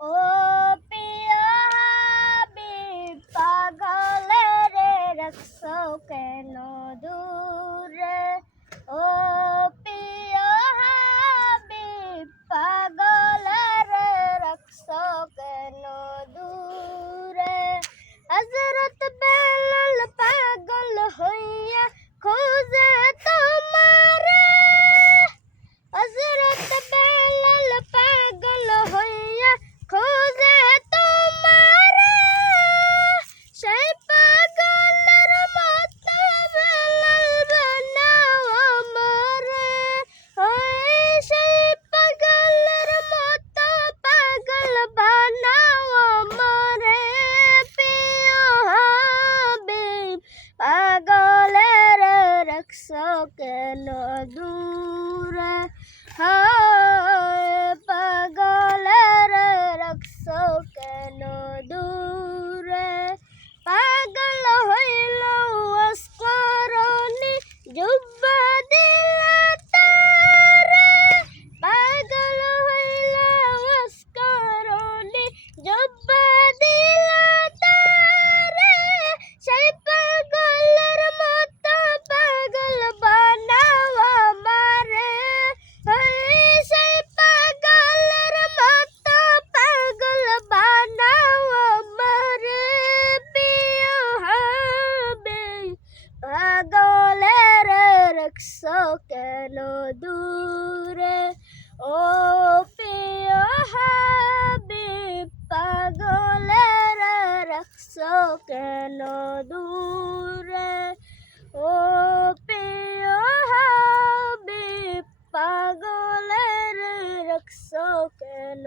ও প্রিয় হাবিব পাগলে রে রাখছো কেন দূরে ও প্রিয় হাবিব পাগলে রে রাখছো কেন দূরে হযরত বেলাল পাগল হইয়া খোঁজে তোমারে হযরত বেলাল পাগল হইয়া খোঁজে তোমারে সেই পাগলের মতো বেলাল বানাও আমারে ওই সেই পাগলের মতো পাগল বানাও আমারে প্রিয় হাবিব পাগলের রাখছো কেন দূরে হায় পাগলের রাখছো কেন দূরে পাগল হইল ওয়াসকরণী জুব্বা দিলা তারে পাগল হইল ওয়াসকরণী জুব্বা দিলা তারে সেই পাগলের মতো পাগল বানাও আমারে সেই পাগলের মতো পাগল বানাও আমারে প্রিয় হাবিব পাগলের রাখছো কেন দূরে ও প্রিয় হাবিব পাগলের রাখছো কেন দূরে ও প্রিয় হাবিব পাগলের রাখছো কেন